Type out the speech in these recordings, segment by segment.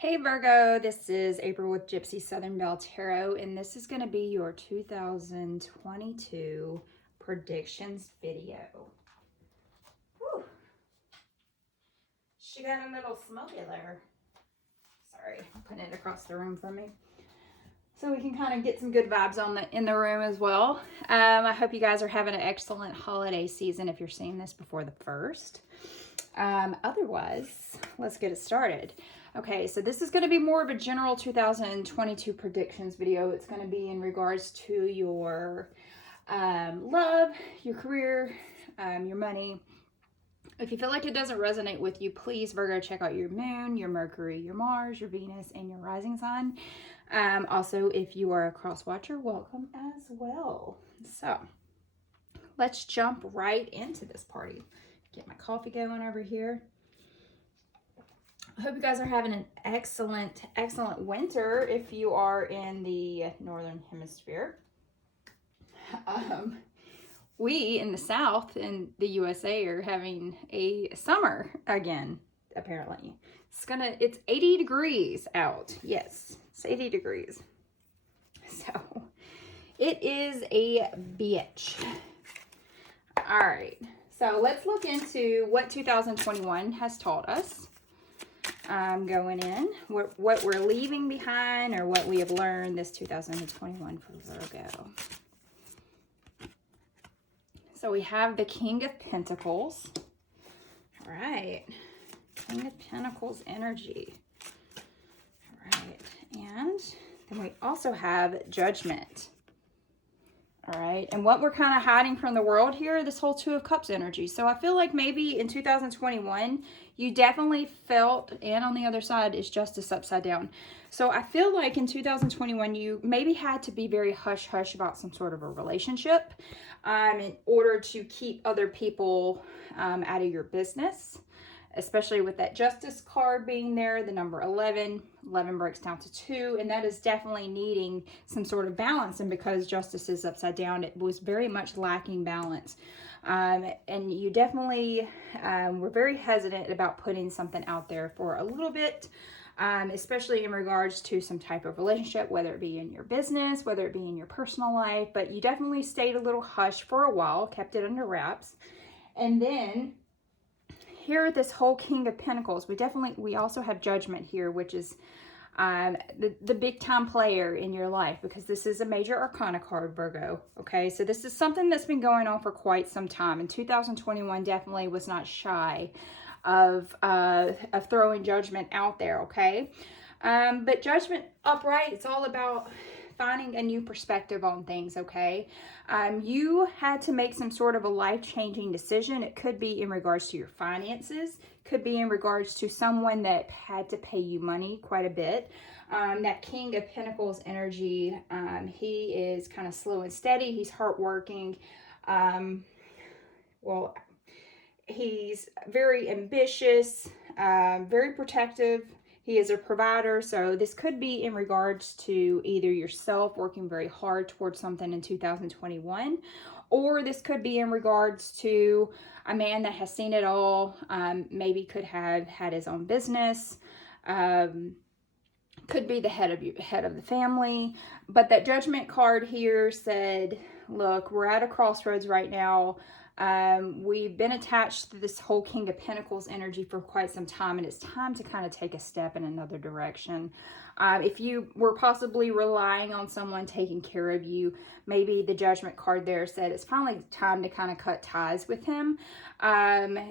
Hey Virgo, this is April with Gypsy Southern Belle Tarot, and this is going to be your 2022 predictions video. Whew. She got a little smoky there. Sorry, I'm putting it across the room from me. So we can kind of get some good vibes in the room as well. I hope you guys are having an excellent holiday season if you're seeing this before the 1st. Otherwise, let's get it started. Okay, so this is going to be more of a general 2022 predictions video. It's going to be in regards to your love, your career, your money. If you feel like it doesn't resonate with you, please, Virgo, check out your moon, your Mercury, your Mars, your Venus, and your rising sign. Also, if you are a cross watcher, welcome as well. So, let's jump right into this party. Get my coffee going over here. I hope you guys are having an excellent winter if you are in the Northern Hemisphere. We in the South in the USA are having a summer again, apparently. It's 80 degrees out. Yes, it's 80 degrees. So it is a bitch. All right. So let's look into what 2021 has taught us. Going in, what we're leaving behind or what we have learned this 2021 for Virgo. So we have the King of Pentacles. All right. King of Pentacles energy. All right. And then we also have Judgment. All right. And what we're kind of hiding from the world here, this whole Two of Cups energy. So I feel like maybe in 2021, you definitely felt, and on the other side is Justice upside down. So I feel like in 2021, you maybe had to be very hush-hush about some sort of a relationship in order to keep other people out of your business, especially with that Justice card being there, the number 11. 11 breaks down to 2, and that is definitely needing some sort of balance. And because Justice is upside down, it was very much lacking balance. And you definitely were very hesitant about putting something out there for a little bit, especially in regards to some type of relationship, whether it be in your business, whether it be in your personal life. But you definitely stayed a little hush for a while, kept it under wraps. And then here, this whole King of Pentacles, we also have Judgment here, which is the big time player in your life, because this is a major arcana card, Virgo. Okay, so this is something that's been going on for quite some time, and 2021 definitely was not shy of throwing Judgment out there. Okay, but Judgment upright, it's all about finding a new perspective on things. Okay, you had to make some sort of a life-changing decision. It could be in regards to your finances, could be in regards to someone that had to pay you money quite a bit. That King of Pentacles energy, he is kind of slow and steady. He's hardworking. Well, he's very ambitious, very protective. He is a provider, so this could be in regards to either yourself working very hard towards something in 2021, or this could be in regards to a man that has seen it all, maybe could have had his own business, could be the head of the family. But that Judgment card here said, look, we're at a crossroads right now. We've been attached to this whole King of Pentacles energy for quite some time, and it's time to kind of take a step in another direction. If you were possibly relying on someone taking care of you, maybe the Judgment card there said it's finally time to kind of cut ties with him.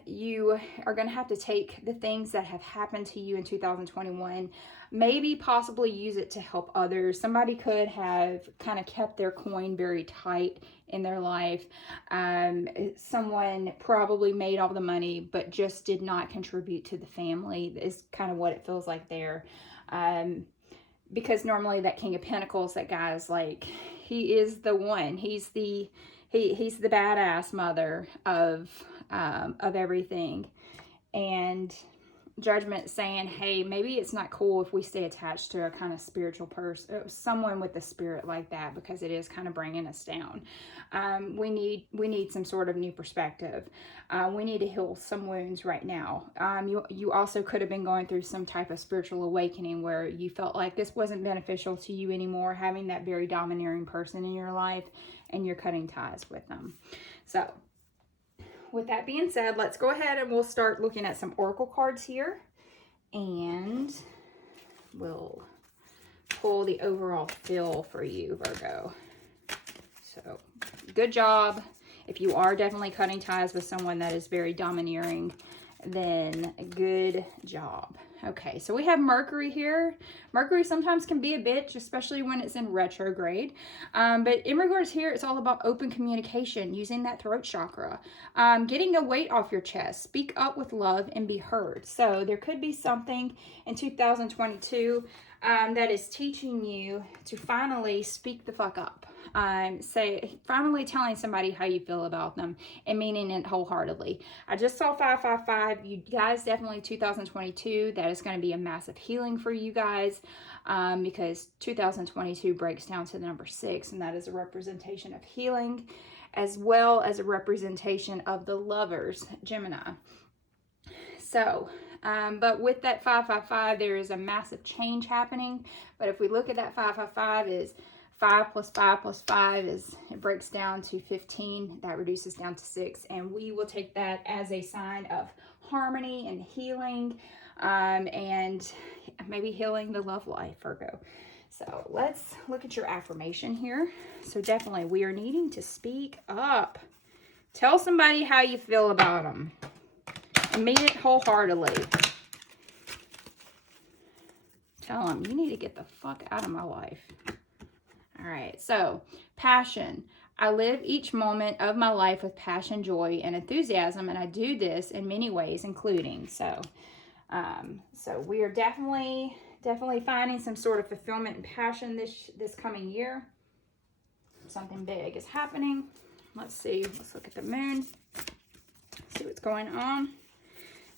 You are going to have to take the things that have happened to you in 2021, maybe possibly use it to help others. Somebody could have kind of kept their coin very tight in their life. Someone probably made all the money but just did not contribute to the family, is kind of what it feels like there. Because normally that King of Pentacles, that guy is like, he is the one. He's the badass mother of everything. And Judgment saying, hey, maybe it's not cool if we stay attached to a kind of spiritual person, someone with a spirit like that, because it is kind of bringing us down. We need some sort of new perspective. We need to heal some wounds right now. You also could have been going through some type of spiritual awakening where you felt like this wasn't beneficial to you anymore, having that very domineering person in your life, and you're cutting ties with them. So with that being said, let's go ahead and we'll start looking at some oracle cards here, and we'll pull the overall feel for you, Virgo. So good job. If you are definitely cutting ties with someone that is very domineering, then good job. Okay, so we have Mercury here. Mercury sometimes can be a bitch, especially when it's in retrograde. But in regards here, it's all about open communication, using that throat chakra, getting a weight off your chest, speak up with love and be heard. So there could be something in 2022 that is teaching you to finally speak the fuck up. Finally telling somebody how you feel about them and meaning it wholeheartedly. I just saw 555. You guys, definitely 2022, that is going to be a massive healing for you guys, because 2022 breaks down to the number 6, and that is a representation of healing as well as a representation of the Lovers, Gemini. So, but with that 555, there is a massive change happening. But if we look at that 555, is 5 plus 5 plus 5 is, it breaks down to 15. That reduces down to 6. And we will take that as a sign of harmony and healing, and maybe healing the love life, Virgo. So let's look at your affirmation here. So definitely, we are needing to speak up. Tell somebody how you feel about them. And mean it wholeheartedly. Tell them, you need to get the fuck out of my life. All right, so passion. I live each moment of my life with passion, joy, and enthusiasm, and I do this in many ways, including. So we are definitely finding some sort of fulfillment and passion this coming year. Something big is happening. Let's see. Let's look at the moon. See what's going on.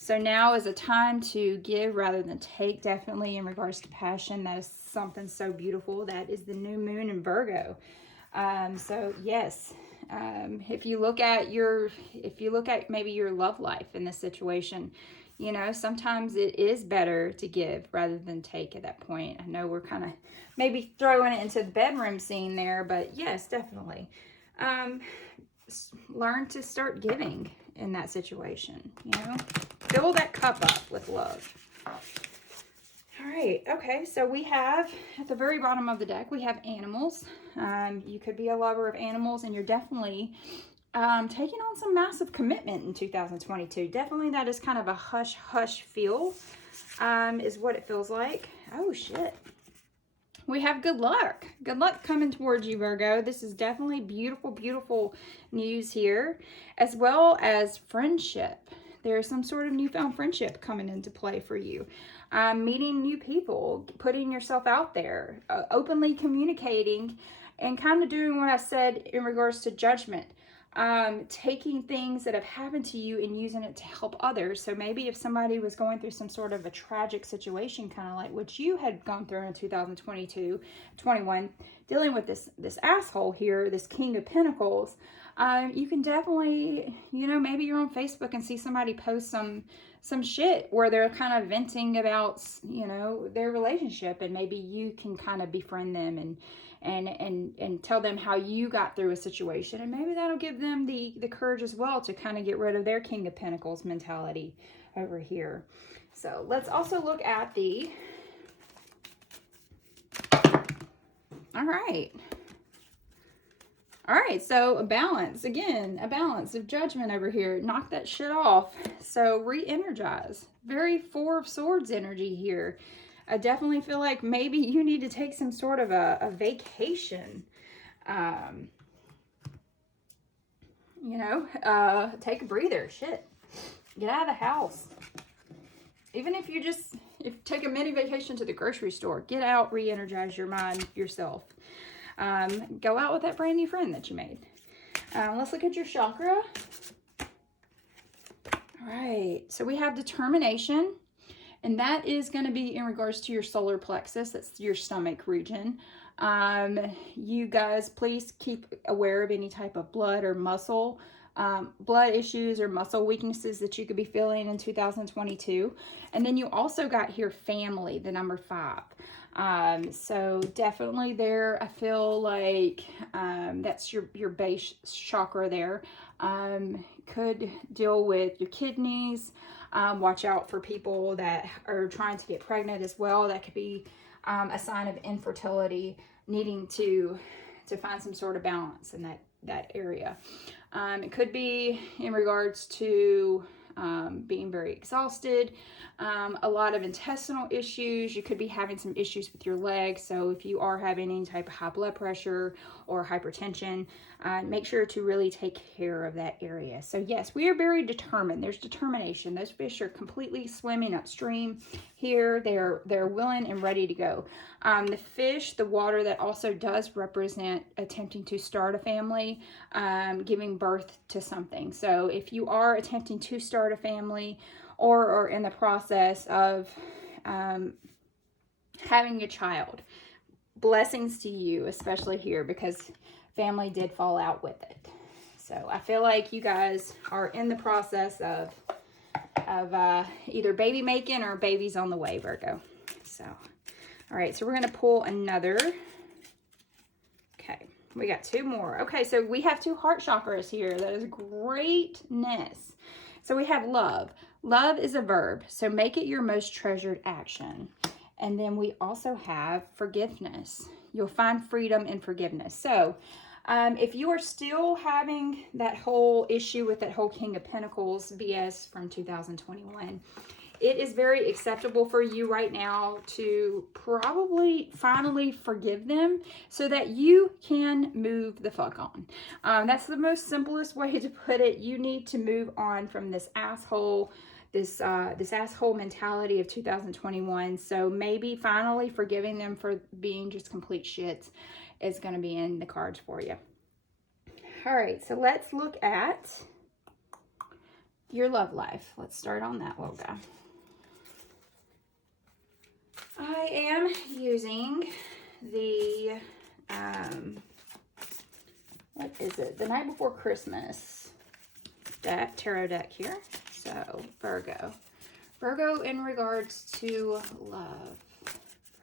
So now is a time to give rather than take, definitely in regards to passion. That is something so beautiful. That is the new moon in Virgo. So yes, if you look at maybe your love life in this situation, you know, sometimes it is better to give rather than take at that point. I know we're kind of maybe throwing it into the bedroom scene there, but yes, definitely. Learn to start giving in that situation, you know, fill that cup up with love. All right, okay, so we have at the very bottom of the deck, we have animals. You could be a lover of animals, and you're definitely taking on some massive commitment in 2022. Definitely that is kind of a hush feel, is what it feels like. Oh shit. We have good luck. Good luck coming towards you, Virgo. This is definitely beautiful, beautiful news here, as well as friendship. There's some sort of newfound friendship coming into play for you. Meeting new people, putting yourself out there, openly communicating, and kind of doing what I said in regards to judgment. Taking things that have happened to you and using it to help others. So maybe if somebody was going through some sort of a tragic situation, kind of like what you had gone through in 2022, 21, dealing with this asshole here, this King of Pentacles, you can definitely, you know, maybe you're on Facebook and see somebody post some shit where they're kind of venting about, you know, their relationship, and maybe you can kind of befriend them and tell them how you got through a situation, and maybe that'll give them the courage as well to kind of get rid of their King of Pentacles mentality over here. So let's also look at the, all right, so a balance, again, a balance of judgment over here. Knock that shit off. So re-energize. Very Four of Swords energy here. I definitely feel like maybe you need to take some sort of a vacation. You know, take a breather. Shit. Get out of the house. Even if you just take a mini vacation to the grocery store, get out, re-energize your mind yourself. Go out with that brand new friend that you made. Let's look at your chakra. All right, so we have determination. And that is going to be in regards to your solar plexus. That's your stomach region. You guys, please keep aware of any type of blood or muscle blood issues or muscle weaknesses that you could be feeling in 2022. And then you also got here family, the number 5. So definitely there, I feel like that's your base chakra there. Could deal with your kidneys. Watch out for people that are trying to get pregnant as well. That could be a sign of infertility, needing to find some sort of balance in that area. It could be in regards to being very exhausted, a lot of intestinal issues. You could be having some issues with your legs. So if you are having any type of high blood pressure or hypertension, make sure to really take care of that area. So yes, we are very determined. There's determination. Those fish are completely swimming upstream here. They're willing and ready to go. The fish, the water, that also does represent attempting to start a family, giving birth to something. So if you are attempting to start a family or are in the process of having a child, blessings to you, especially here, because family did fall out with it. So I feel like you guys are in the process of either baby making or babies on the way, Virgo. So, all right, so we're going to pull another. Okay, we got 2 more. Okay, so we have 2 heart chakras here. That is greatness. So we have love. Love is a verb, so make it your most treasured action. And then we also have forgiveness. You'll find freedom in forgiveness. So if you are still having that whole issue with that whole King of Pentacles BS from 2021, it is very acceptable for you right now to probably finally forgive them so that you can move the fuck on. That's the most simplest way to put it. You need to move on from this asshole, this asshole mentality of 2021. So maybe finally forgiving them for being just complete shits is going to be in the cards for you. All right, so let's look at your love life. Let's start on that little guy. I am using the, what is it? The Night Before Christmas deck, tarot deck here. So, Virgo. Virgo in regards to love.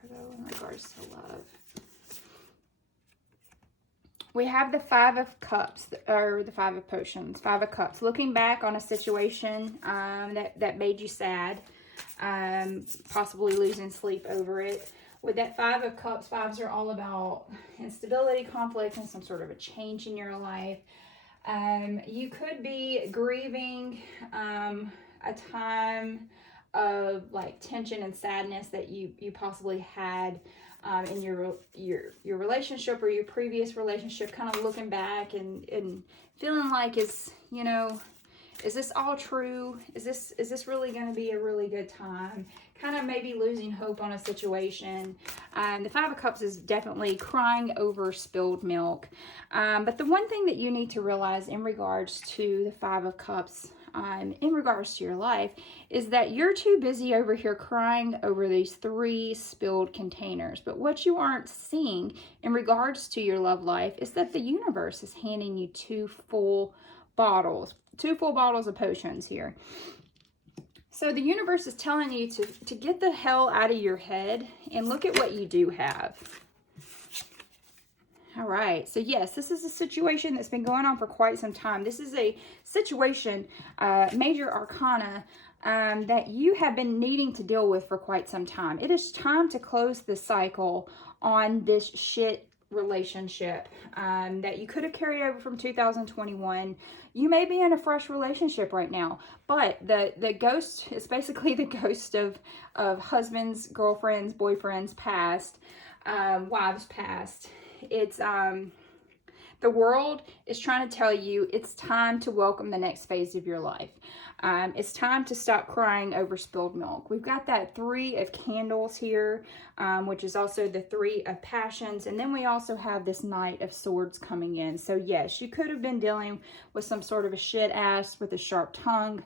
Virgo in regards to love. We have the 5 of Cups, or the 5 of Potions, 5 of Cups. Looking back on a situation that made you sad. Possibly losing sleep over it. With that 5 of Cups, 5s are all about instability, conflict, and some sort of a change in your life. You could be grieving a time of like tension and sadness that you possibly had in your relationship or your previous relationship, kind of looking back and feeling like, is this all true? Is this really going to be a really good time? Kind of maybe losing hope on a situation. The 5 of Cups is definitely crying over spilled milk. But the one thing that you need to realize in regards to the 5 of Cups, in regards to your life, is that you're too busy over here crying over these 3 spilled containers. But what you aren't seeing in regards to your love life is that the universe is handing you 2 full bottles of potions here. So the universe is telling you to get the hell out of your head and look at what you do have. All right. So yes, this is a situation that's been going on for quite some time. This is a situation, major arcana, that you have been needing to deal with for quite some time. It is time to close the cycle on this shit relationship that you could have carried over from 2021. You may be in a fresh relationship right now, but the ghost is basically the ghost of husbands, girlfriends, boyfriends past, wives past. It's the world is trying to tell you it's time to welcome the next phase of your life. It's time to stop crying over spilled milk. We've got that 3 of Candles here, which is also the 3 of Passions. And then we also have this Knight of Swords coming in. So yes, you could have been dealing with some sort of a shit ass with a sharp tongue.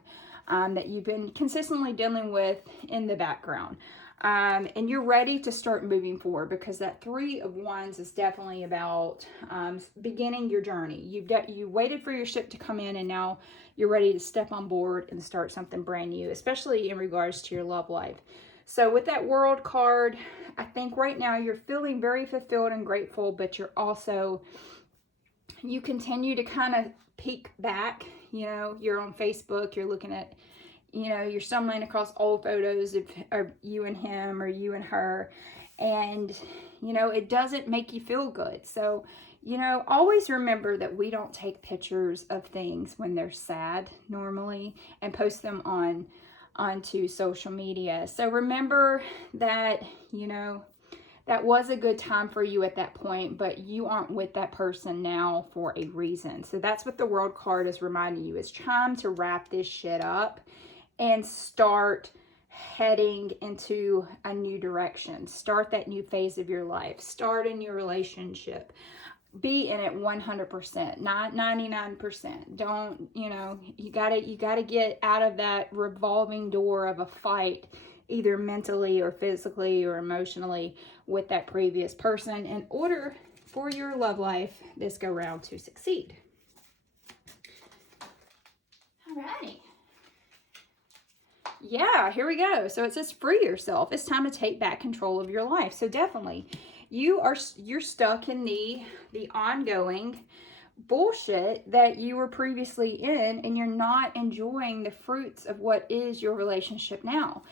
that you've been consistently dealing with in the background. And you're ready to start moving forward, because that 3 of Wands is definitely about beginning your journey. You waited for your ship to come in, and now you're ready to step on board and start something brand new, especially in regards to your love life. So with that World card, I think right now you're feeling very fulfilled and grateful, but you continue to kind of peek back. You know, you're on Facebook, you're looking at, you know, you're stumbling across old photos of you and him or you and her, and, you know, it doesn't make you feel good. So, you know, always remember that we don't take pictures of things when they're sad normally and post them onto social media. So remember that, you know, that was a good time for you at that point, but you aren't with that person now for a reason. So that's what the World card is reminding you. It's time to wrap this shit up and start heading into a new direction. Start that new phase of your life. Start a new relationship. Be in it 100%, not 99%. Don't, you know, you gotta get out of that revolving door of a fight, either mentally or physically or emotionally, with that previous person in order for your love life this go round to succeed. Alrighty. Yeah, here we go. So it says free yourself. It's time to take back control of your life. So definitely, you're stuck in the ongoing bullshit that you were previously in, and you're not enjoying the fruits of what is your relationship now.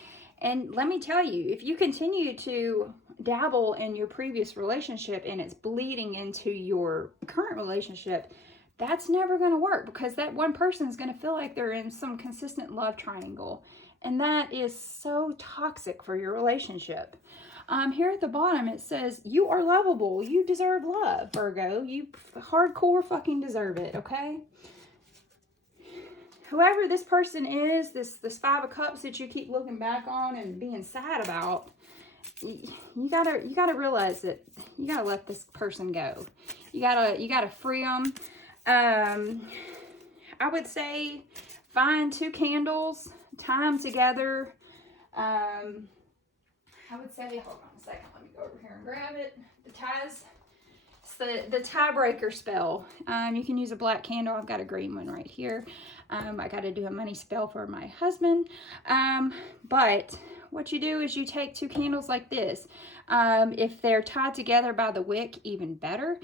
And let me tell you, if you continue to dabble in your previous relationship and it's bleeding into your current relationship, that's never going to work, because that one person is going to feel like they're in some consistent love triangle. And that is so toxic for your relationship. Here at the bottom, it says, you are lovable. You deserve love, Virgo. You hardcore fucking deserve it, okay? Whoever this person is, this 5 of Cups that you keep looking back on and being sad about, you gotta realize that you gotta let this person go. You gotta free them. I would say find 2 candles, tie them together. I would say, hold on a second, let me go over here and grab it. The ties, it's the tiebreaker spell. You can use a black candle. I've got a green one right here. I got to do a money spell for my husband. But what you do is you take 2 candles like this. If they're tied together by the wick, even better.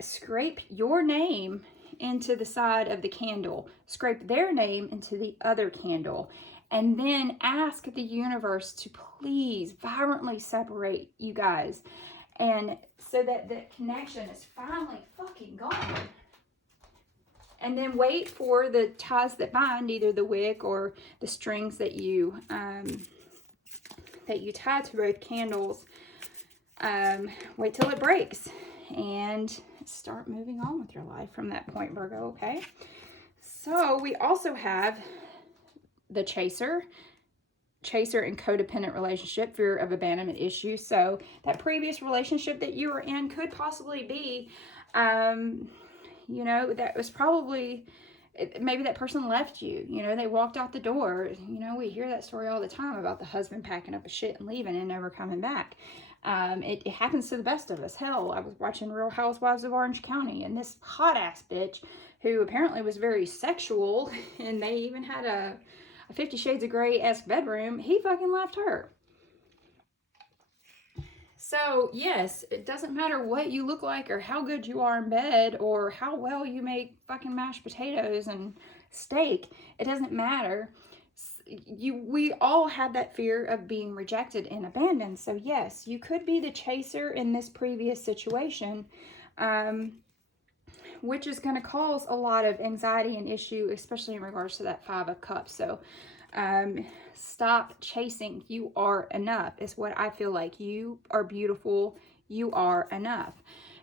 Scrape your name into the side of the candle. Scrape their name into the other candle. And then ask the universe to please violently separate you guys. And so that the connection is finally fucking gone. And then wait for the ties that bind, either the wick or the strings that you tie to both candles. Wait till it breaks and start moving on with your life from that point, Virgo, okay? So we also have the chaser and codependent relationship, fear of abandonment issues. So that previous relationship that you were in could possibly be, you know, that was probably, maybe that person left you, you know, they walked out the door. You know, we hear that story all the time about the husband packing up his shit and leaving and never coming back. It happens to the best of us. Hell, I was watching Real Housewives of Orange County, and this hot ass bitch who apparently was very sexual, and they even had a 50 Shades of Grey-esque bedroom, he fucking left her. So, yes, it doesn't matter what you look like or how good you are in bed or how well you make fucking mashed potatoes and steak. It doesn't matter. We all have that fear of being rejected and abandoned. So, yes, you could be the chaser in this previous situation, which is going to cause a lot of anxiety and issue, especially in regards to that 5 of Cups. So stop chasing. You are enough is what I feel like. You are beautiful. You are enough.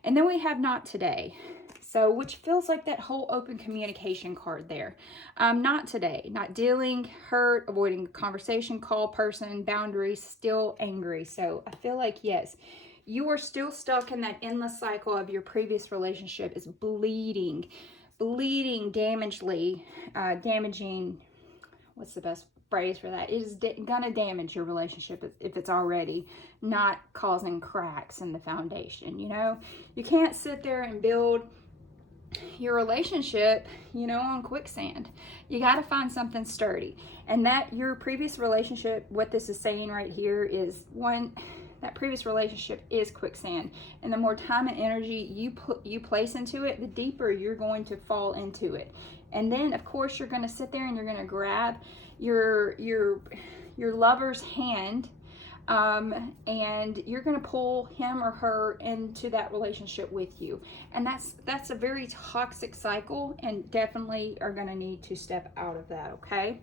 And then we have not today. So, which feels like that whole open communication card there. Not today. Not dealing, hurt, avoiding conversation, call person, boundaries, still angry. So I feel like, yes, you are still stuck in that endless cycle of your previous relationship is damaging what's the best phrase for that? It is gonna damage your relationship if it's already not causing cracks in the foundation. You know, you can't sit there and build your relationship, you know, on quicksand. You got to find something sturdy. And that your previous relationship, what this is saying right here is that previous relationship is quicksand. And the more time and energy you place into it, the deeper you're going to fall into it. And then of course you're going to sit there and you're going to grab your lover's hand, and you're going to pull him or her into that relationship with you. And that's a very toxic cycle, and definitely are going to need to step out of that. Okay,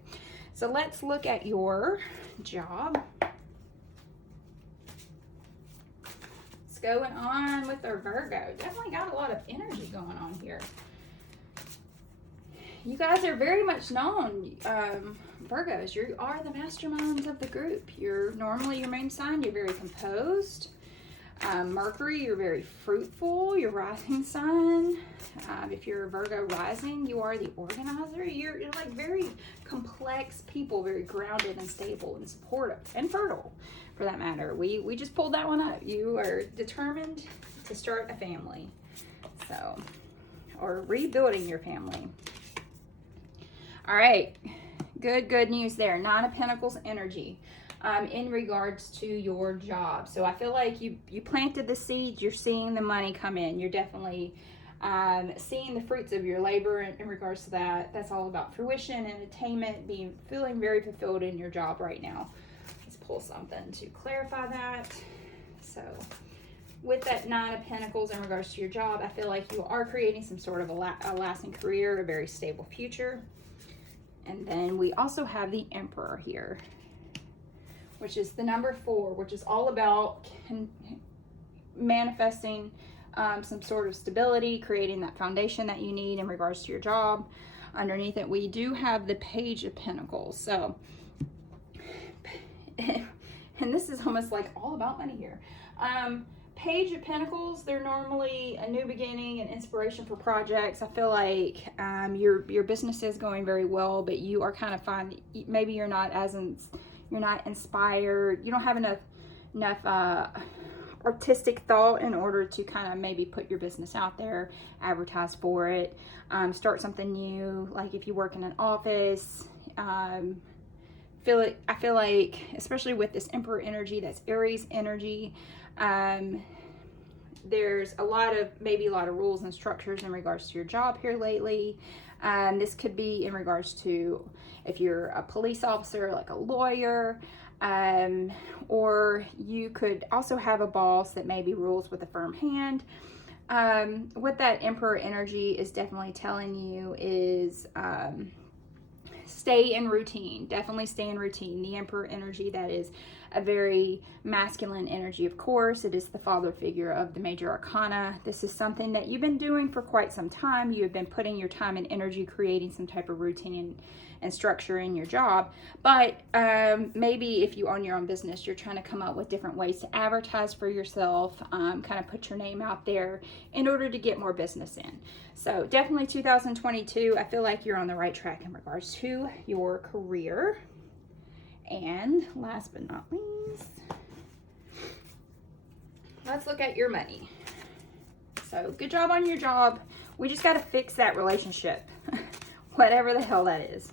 so let's look at your job. What's going on with our Virgo? Definitely got a lot of energy going on here. You guys are very much known, Virgos. You are the masterminds of the group. You're normally your main sign. You're very composed. Mercury, you're very fruitful. Your rising sign, if you're a Virgo rising, you are the organizer. You're like very complex people, very grounded and stable and supportive and fertile, for that matter. We just pulled that one up. You are determined to start a family, so, or rebuilding your family. All right, good news there. Nine of Pentacles energy in regards to your job. So I feel like you planted the seeds. You're seeing the money come in. You're definitely seeing the fruits of your labor in regards to that. That's all about fruition and attainment, feeling very fulfilled in your job right now. Let's pull something to clarify that. So with that Nine of Pentacles in regards to your job, I feel like you are creating some sort of a lasting career, a very stable future. And then we also have the Emperor here, which is the number 4, which is all about manifesting some sort of stability, creating that foundation that you need in regards to your job. Underneath it, we do have the Page of Pentacles. So, and this is almost like all about money here. Page of Pentacles, they're normally a new beginning and inspiration for projects. I feel like your business is going very well, but you are kind of finding, maybe you're not inspired. You don't have enough artistic thought in order to kind of maybe put your business out there, advertise for it, start something new. Like if you work in an office, I feel like, especially with this Emperor energy, that's Aries energy, there's maybe a lot of rules and structures in regards to your job here lately. This could be in regards to if you're a police officer, like a lawyer, or you could also have a boss that maybe rules with a firm hand. What that Emperor energy is definitely telling you is stay in routine. Definitely stay in routine. The Emperor energy, that is a very masculine energy, of course. It is the father figure of the major arcana. This is something that you've been doing for quite some time. You have been putting your time and energy creating some type of routine and structure in your job. But maybe if you own your own business, you're trying to come up with different ways to advertise for yourself, kind of put your name out there in order to get more business in. So definitely 2022, I feel like you're on the right track in regards to your career. And last but not least, let's look at your money. So good job on your job. We just got to fix that relationship, whatever the hell that is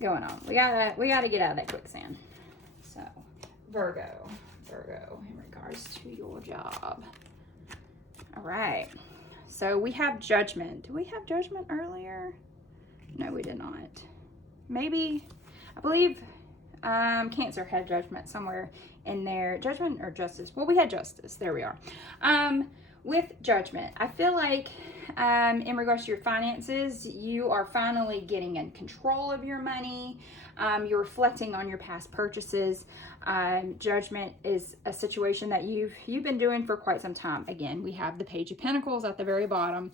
going on. We gotta get out of that quicksand. So Virgo in regards to your job. All right. So we have Judgment. Did we have Judgment earlier? No, we did not. Maybe, I believe Cancer had Judgment somewhere in there. Judgment or Justice? Well, we had Justice. There we are. With Judgment, I feel like in regards to your finances, you are finally getting in control of your money. You're reflecting on your past purchases. Judgment is a situation that you've been doing for quite some time. Again, we have the Page of Pentacles at the very bottom,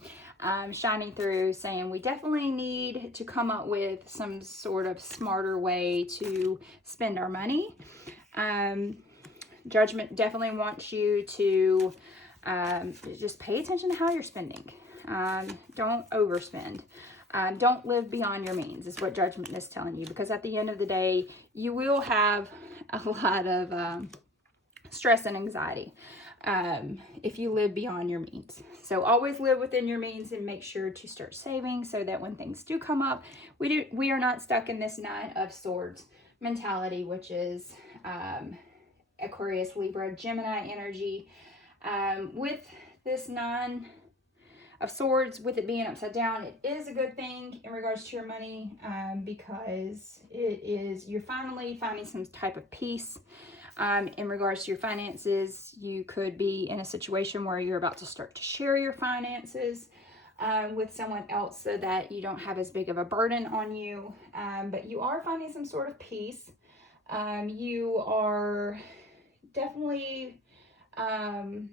shining through, saying we definitely need to come up with some sort of smarter way to spend our money. Judgment definitely wants you to just pay attention to how you're spending. Don't overspend. Don't live beyond your means is what Judgment is telling you, because at the end of the day, you will have a lot of stress and anxiety if you live beyond your means. So always live within your means and make sure to start saving so that when things do come up, we are not stuck in this Nine of Swords mentality, which is Aquarius, Libra, Gemini energy. With this Nine of Swords, with it being upside down, it is a good thing in regards to your money, because you're finally finding some type of peace. In regards to your finances, you could be in a situation where you're about to start to share your finances with someone else so that you don't have as big of a burden on you. But you are finding some sort of peace. You are definitely finding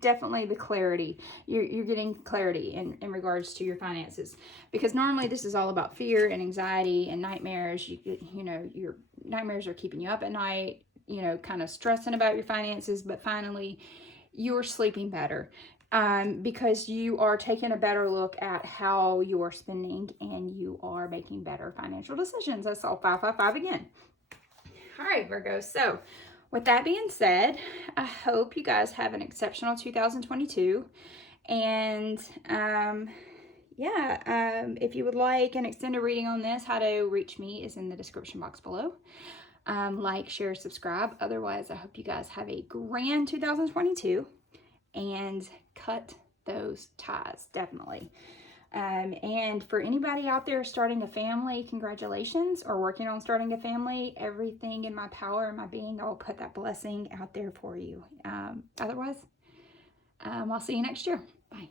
the clarity. You're getting clarity in regards to your finances, because normally this is all about fear and anxiety and nightmares. You know, your nightmares are keeping you up at night, you know, kind of stressing about your finances, but finally you're sleeping better because you are taking a better look at how you're spending and you are making better financial decisions. That's all 555 again. All right, Virgo. So with that being said, I hope you guys have an exceptional 2022. And if you would like an extended reading on this, how to reach me is in the description box below. Like, share, subscribe. Otherwise, I hope you guys have a grand 2022 and cut those ties, definitely. And for anybody out there starting a family, congratulations, or working on starting a family. Everything in my power and my being, I'll put that blessing out there for you. Otherwise, I'll see you next year. Bye.